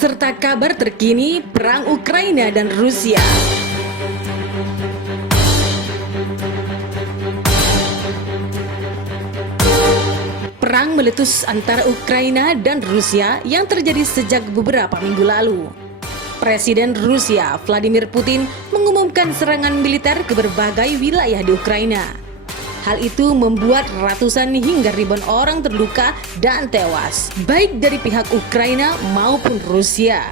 serta kabar terkini perang Ukraina dan Rusia. Perang meletus antara Ukraina dan Rusia yang terjadi sejak beberapa minggu lalu. Presiden Rusia Vladimir Putin mengumumkan serangan militer ke berbagai wilayah di Ukraina. Hal itu membuat ratusan hingga ribuan orang terluka dan tewas, baik dari pihak Ukraina maupun Rusia.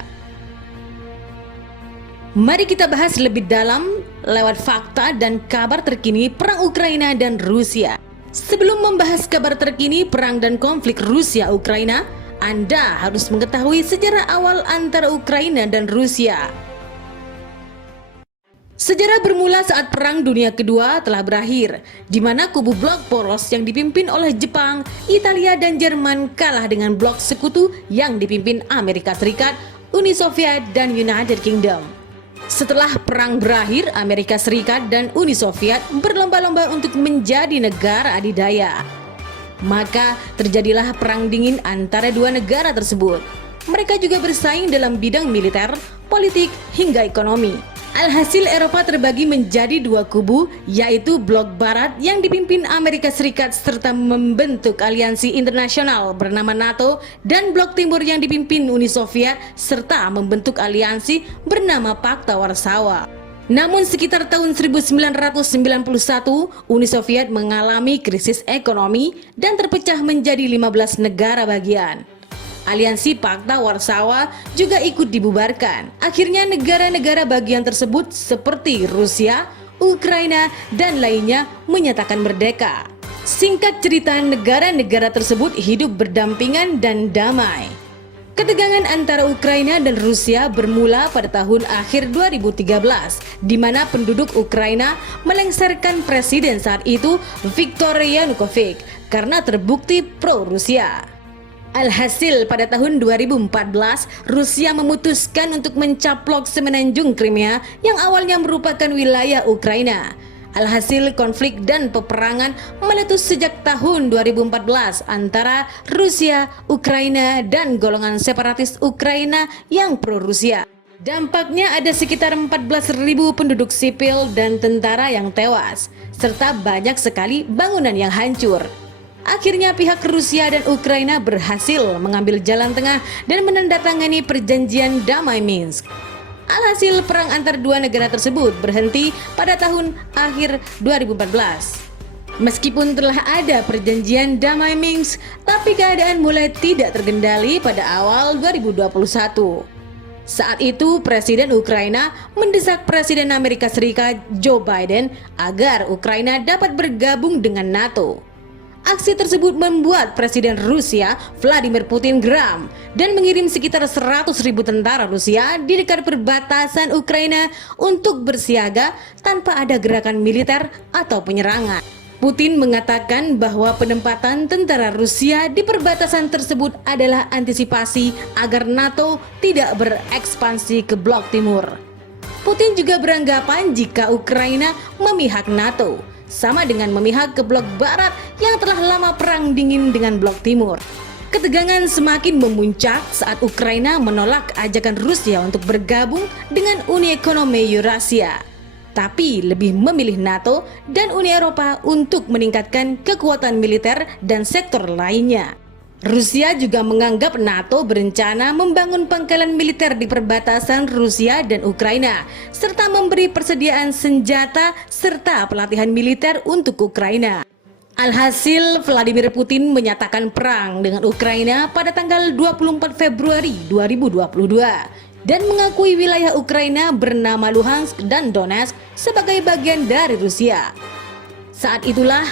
Mari kita bahas lebih dalam lewat fakta dan kabar terkini perang Ukraina dan Rusia. Sebelum membahas kabar terkini perang dan konflik Rusia-Ukraina, Anda harus mengetahui sejarah awal antara Ukraina dan Rusia. Sejarah bermula saat Perang Dunia Kedua telah berakhir, di mana kubu blok poros yang dipimpin oleh Jepang, Italia, dan Jerman kalah dengan blok sekutu yang dipimpin Amerika Serikat, Uni Soviet, dan United Kingdom. Setelah perang berakhir, Amerika Serikat dan Uni Soviet berlomba-lomba untuk menjadi negara adidaya. Maka terjadilah perang dingin antara dua negara tersebut. Mereka juga bersaing dalam bidang militer, politik, hingga ekonomi. Alhasil Eropa terbagi menjadi dua kubu, yaitu blok barat yang dipimpin Amerika Serikat serta membentuk aliansi internasional bernama NATO, dan blok timur yang dipimpin Uni Soviet serta membentuk aliansi bernama Pakta Warsawa. Namun sekitar tahun 1991, Uni Soviet mengalami krisis ekonomi dan terpecah menjadi 15 negara bagian. Aliansi Pakta Warsawa juga ikut dibubarkan. Akhirnya negara-negara bagian tersebut seperti Rusia, Ukraina, dan lainnya menyatakan merdeka. Singkat cerita, negara-negara tersebut hidup berdampingan dan damai. Ketegangan antara Ukraina dan Rusia bermula pada tahun akhir 2013, di mana penduduk Ukraina melengsarkan presiden saat itu, Viktor Yanukovych, karena terbukti pro-Rusia. Alhasil pada tahun 2014, Rusia memutuskan untuk mencaplok semenanjung Crimea yang awalnya merupakan wilayah Ukraina. Alhasil konflik dan peperangan meletus sejak tahun 2014 antara Rusia, Ukraina, dan golongan separatis Ukraina yang pro-Rusia. Dampaknya ada sekitar 14.000 penduduk sipil dan tentara yang tewas, serta banyak sekali bangunan yang hancur. Akhirnya pihak Rusia dan Ukraina berhasil mengambil jalan tengah dan menandatangani perjanjian damai Minsk. Alhasil perang antar dua negara tersebut berhenti pada tahun akhir 2014. Meskipun telah ada perjanjian damai Minsk, tapi keadaan mulai tidak terkendali pada awal 2021. Saat itu Presiden Ukraina mendesak Presiden Amerika Serikat Joe Biden agar Ukraina dapat bergabung dengan NATO. Aksi tersebut membuat Presiden Rusia Vladimir Putin geram dan mengirim sekitar 100.000 tentara Rusia di dekat perbatasan Ukraina untuk bersiaga tanpa ada gerakan militer atau penyerangan. Putin mengatakan bahwa penempatan tentara Rusia di perbatasan tersebut adalah antisipasi agar NATO tidak berekspansi ke blok timur. Putin juga beranggapan jika Ukraina memihak NATO sama dengan memihak ke blok barat yang telah lama perang dingin dengan blok timur. Ketegangan semakin memuncak saat Ukraina menolak ajakan Rusia untuk bergabung dengan Uni Ekonomi Eurasia, tapi lebih memilih NATO dan Uni Eropa untuk meningkatkan kekuatan militer dan sektor lainnya. Rusia juga menganggap NATO berencana membangun pangkalan militer di perbatasan Rusia dan Ukraina, serta memberi persediaan senjata serta pelatihan militer untuk Ukraina. Alhasil, Vladimir Putin menyatakan perang dengan Ukraina pada tanggal 24 Februari 2022 dan mengakui wilayah Ukraina bernama Luhansk dan Donetsk sebagai bagian dari Rusia. Saat itulah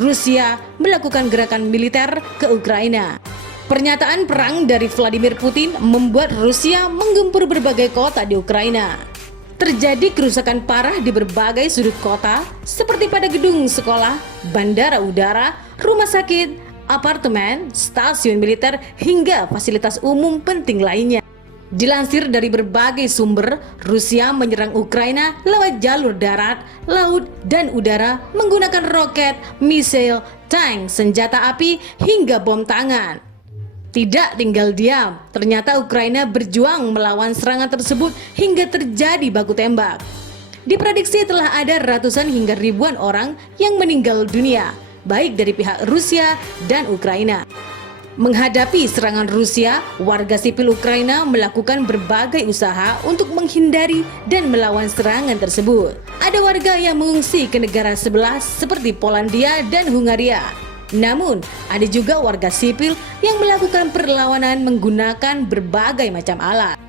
Rusia melakukan gerakan militer ke Ukraina. Pernyataan perang dari Vladimir Putin membuat Rusia menggempur berbagai kota di Ukraina. Terjadi kerusakan parah di berbagai sudut kota, seperti pada gedung sekolah, bandara udara, rumah sakit, apartemen, stasiun militer, hingga fasilitas umum penting lainnya. Dilansir dari berbagai sumber, Rusia menyerang Ukraina lewat jalur darat, laut, dan udara menggunakan roket, misil, tank, senjata api, hingga bom tangan. tidak tinggal diam. Ternyata Ukraina berjuang melawan serangan tersebut hingga terjadi baku tembak. Diprediksi telah ada ratusan hingga ribuan orang yang meninggal dunia, baik dari pihak Rusia dan Ukraina. Menghadapi serangan Rusia, warga sipil Ukraina melakukan berbagai usaha untuk menghindari dan melawan serangan tersebut. Ada warga yang mengungsi ke negara sebelah seperti Polandia dan Hungaria. Namun, ada juga warga sipil yang melakukan perlawanan menggunakan berbagai macam alat.